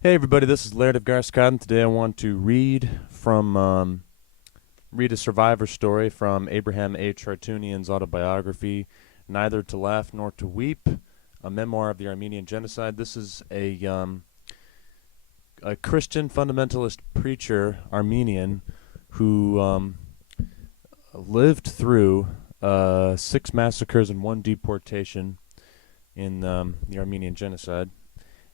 Hey everybody, this is Laird of Garskadden. Today I want to read a survivor story from Abraham H. Hartunian's autobiography, Neither to Laugh Nor to Weep, a memoir of the Armenian Genocide. This is a Christian fundamentalist preacher, Armenian, who lived through 6 massacres and 1 deportation in the Armenian Genocide.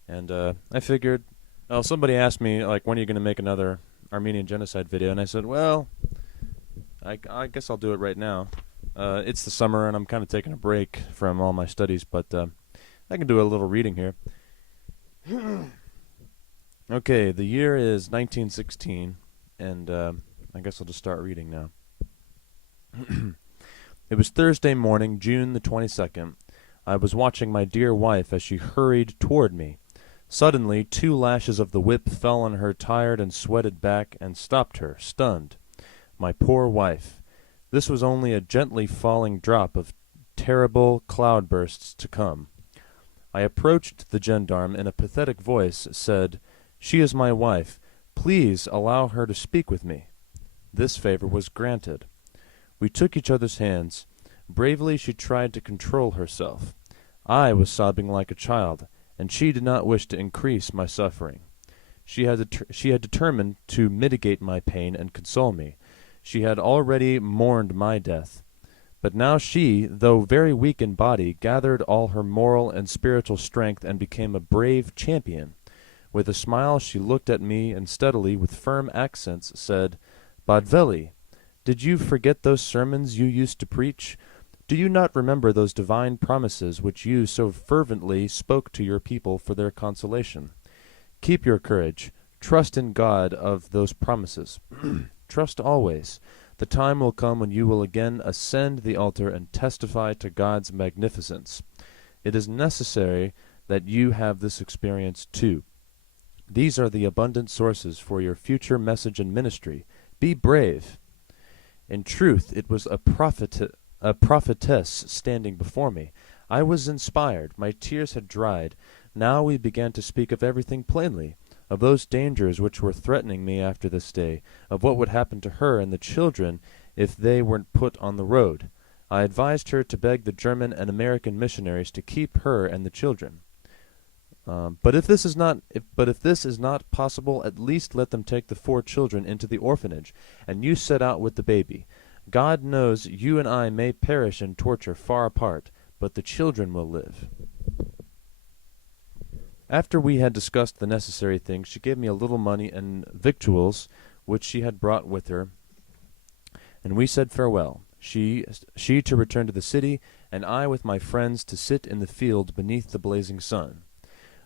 And I figured, well, somebody asked me, like, when are you going to make another Armenian Genocide video? And I said, well, I guess I'll do it right now. It's the summer, and I'm kind of taking a break from all my studies, but I can do a little reading here. Okay, the year is 1916, and I guess I'll just start reading now. It was Thursday morning, June the 22nd. I was watching my dear wife as she hurried toward me. Suddenly 2 lashes of the whip fell on her tired and sweated back and stopped her, stunned. My poor wife. This was only a gently falling drop of terrible cloudbursts to come. I approached the gendarme in a pathetic voice, said, "She is my wife. Please allow her to speak with me." This favor was granted. We took each other's hands. Bravely she tried to control herself. I was sobbing like a child, and she did not wish to increase my suffering. She had determined to mitigate my pain and console me. She had already mourned my death. But now she, though very weak in body, gathered all her moral and spiritual strength and became a brave champion. With a smile she looked at me and steadily, with firm accents, said, "Badveli, did you forget those sermons you used to preach? Do you not remember those divine promises which you so fervently spoke to your people for their consolation? Keep your courage. Trust in God of those promises. Trust always. The time will come when you will again ascend the altar and testify to God's magnificence. It is necessary that you have this experience too. These are the abundant sources for your future message and ministry. Be brave." In truth, it was a prophetess standing before me. I was inspired. My tears had dried. Now we began to speak of everything plainly, of those dangers which were threatening me after this day, of what would happen to her and the children if they weren't put on the road. I advised her to beg the German and American missionaries to keep her and the children. But if this is not possible, at least let them take the 4 children into the orphanage, and you set out with the baby. God knows you and I may perish in torture far apart, but the children will live. After we had discussed the necessary things, she gave me a little money and victuals which she had brought with her, and we said farewell. She to return to the city, and I with my friends to sit in the field beneath the blazing sun.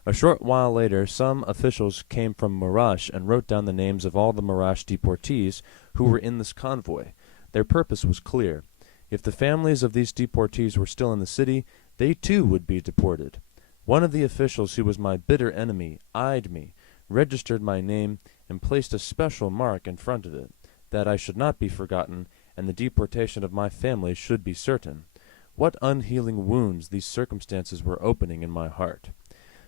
A short while later some officials came from Marash and wrote down the names of all the Marash deportees who were in this convoy. Their purpose was clear. If the families of these deportees were still in the city, they too would be deported. One of the officials, who was my bitter enemy, eyed me, registered my name, and placed a special mark in front of it, that I should not be forgotten, and the deportation of my family should be certain. What unhealing wounds these circumstances were opening in my heart!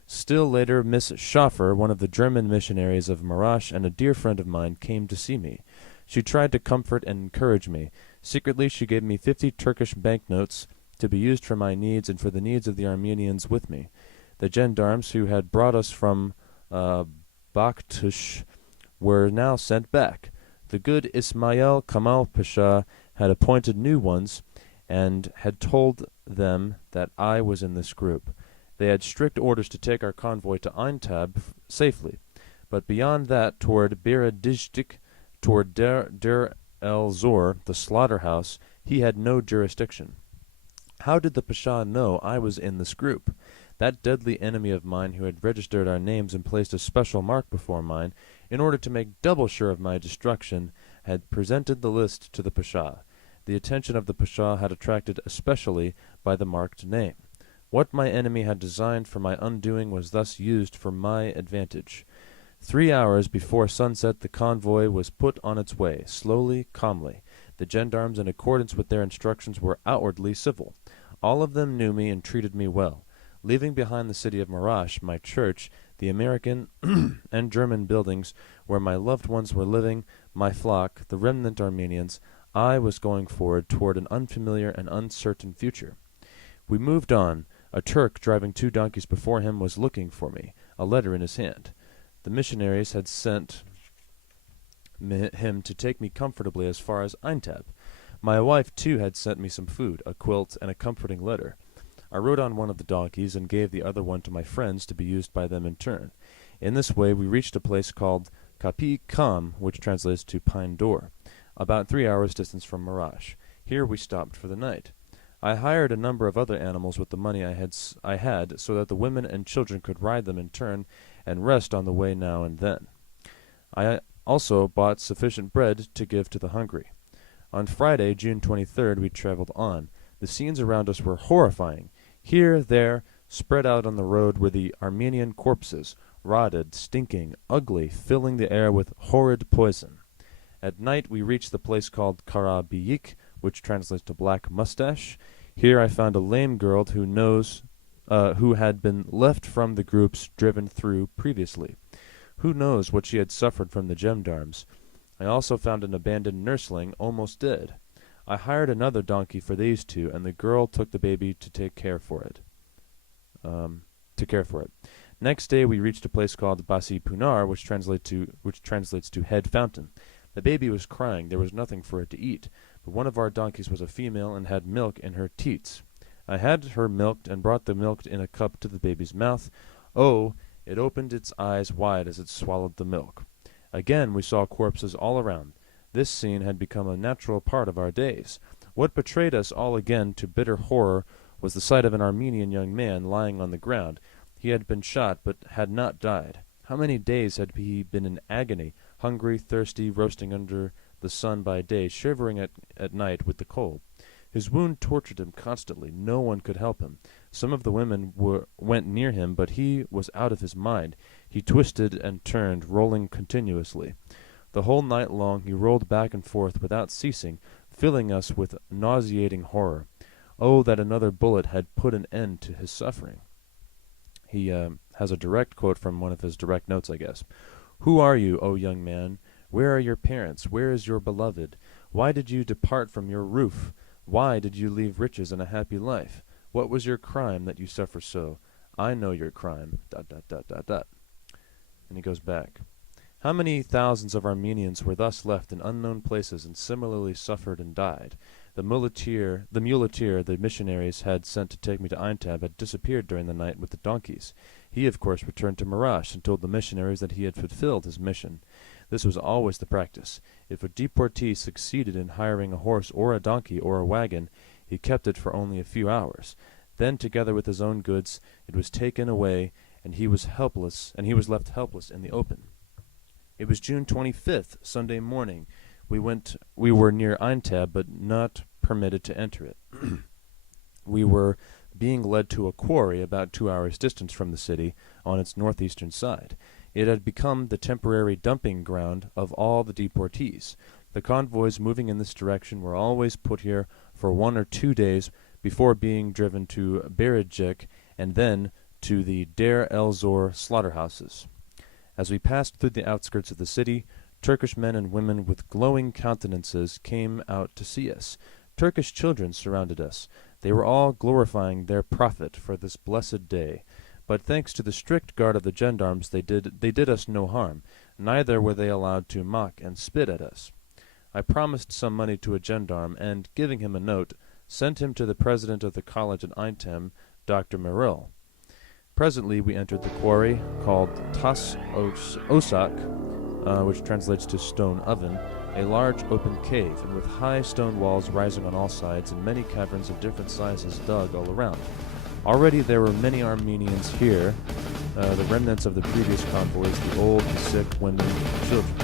Still later, Miss Schaffer, one of the German missionaries of Marash and a dear friend of mine, came to see me. She tried to comfort and encourage me. Secretly she gave me 50 Turkish banknotes to be used for my needs and for the needs of the Armenians with me. The gendarmes who had brought us from Bakhtush were now sent back. The good Ismail Kamal Pasha had appointed new ones and had told them that I was in this group. They had strict orders to take our convoy to Aintab safely, but beyond that, toward Biradijtik, toward Der el Zor, the slaughterhouse, he had no jurisdiction. How did the Pasha know I was in this group? That deadly enemy of mine, who had registered our names and placed a special mark before mine, in order to make double sure of my destruction, had presented the list to the Pasha. The attention of the Pasha had attracted especially by the marked name. What my enemy had designed for my undoing was thus used for my advantage. 3 hours before sunset the convoy was put on its way, slowly, calmly. The gendarmes, in accordance with their instructions, were outwardly civil. All of them knew me and treated me well. Leaving behind the city of Marash, my church, the American and German buildings where my loved ones were living, my flock, the remnant Armenians. I was going forward toward an unfamiliar and uncertain future. We moved on. A Turk driving 2 donkeys before him was looking for me, a letter in his hand. The missionaries had sent him to take me comfortably as far as Aintab. My wife, too, had sent me some food, a quilt, and a comforting letter. I rode on one of the donkeys and gave the other one to my friends to be used by them in turn. In this way we reached a place called Kapi Kam, which translates to Pine Door, about 3 hours' distance from Marash. Here we stopped for the night. I hired a number of other animals with the money I had, so that the women and children could ride them in turn and rest on the way now and then. I also bought sufficient bread to give to the hungry. On Friday, June 23rd, we traveled on. The scenes around us were horrifying. Here, there, spread out on the road were the Armenian corpses, rotted, stinking, ugly, filling the air with horrid poison. At night we reached the place called Karabiyik, which translates to black mustache. Here I found a lame girl who had been left from the groups driven through previously. Who knows what she had suffered from the gendarmes? I also found an abandoned nursling, almost dead. I hired another donkey for these 2, and the girl took the baby to care for it. Next day we reached a place called Basi Punar, which translates to head fountain. The baby was crying. There was nothing for it to eat, but one of our donkeys was a female and had milk in her teats. I had her milked and brought the milk in a cup to the baby's mouth. Oh, it opened its eyes wide as it swallowed the milk. Again we saw corpses all around. This scene had become a natural part of our days. What betrayed us all again to bitter horror was the sight of an Armenian young man lying on the ground. He had been shot, but had not died. How many days had he been in agony, hungry, thirsty, roasting under the sun by day, shivering at night with the cold? His wound tortured him constantly. No one could help him. Some of the women went near him, but he was out of his mind. He twisted and turned, rolling continuously. The whole night long he rolled back and forth without ceasing, filling us with nauseating horror. Oh, that another bullet had put an end to his suffering. He has a direct quote from one of his direct notes, I guess. Who are you, O young man? Where are your parents? Where is your beloved? Why did you depart from your roof? Why did you leave riches and a happy life? What was your crime that you suffer so? I know your crime. ... And he goes back. How many thousands of Armenians were thus left in unknown places and similarly suffered and died? The muleteer the missionaries had sent to take me to Aintab had disappeared during the night with the donkeys. He, of course, returned to Marash and told the missionaries that he had fulfilled his mission. This was always the practice. If a deportee succeeded in hiring a horse or a donkey or a wagon, he kept it for only a few hours. Then, together with his own goods, it was taken away, and he was left helpless in the open. It was June 25th, Sunday morning. We were near Aintab, but not permitted to enter it. We were being led to a quarry about 2 hours' distance from the city, on its northeastern side. It had become the temporary dumping ground of all the deportees. The convoys moving in this direction were always put here for 1 or 2 days before being driven to Beredjek and then to the Deir el-Zor slaughterhouses. As we passed through the outskirts of the city, Turkish men and women with glowing countenances came out to see us. Turkish children surrounded us. They were all glorifying their prophet for this blessed day. But thanks to the strict guard of the gendarmes, they did us no harm. Neither were they allowed to mock and spit at us. I promised some money to a gendarme, and, giving him a note, sent him to the president of the college at Aintab, Dr. Merrill. Presently we entered the quarry, called Tas Osak, which translates to stone oven, a large open cave, and with high stone walls rising on all sides, and many caverns of different sizes dug all around. Already there were many Armenians here, the remnants of the previous convoys, the old, the sick, women, and children.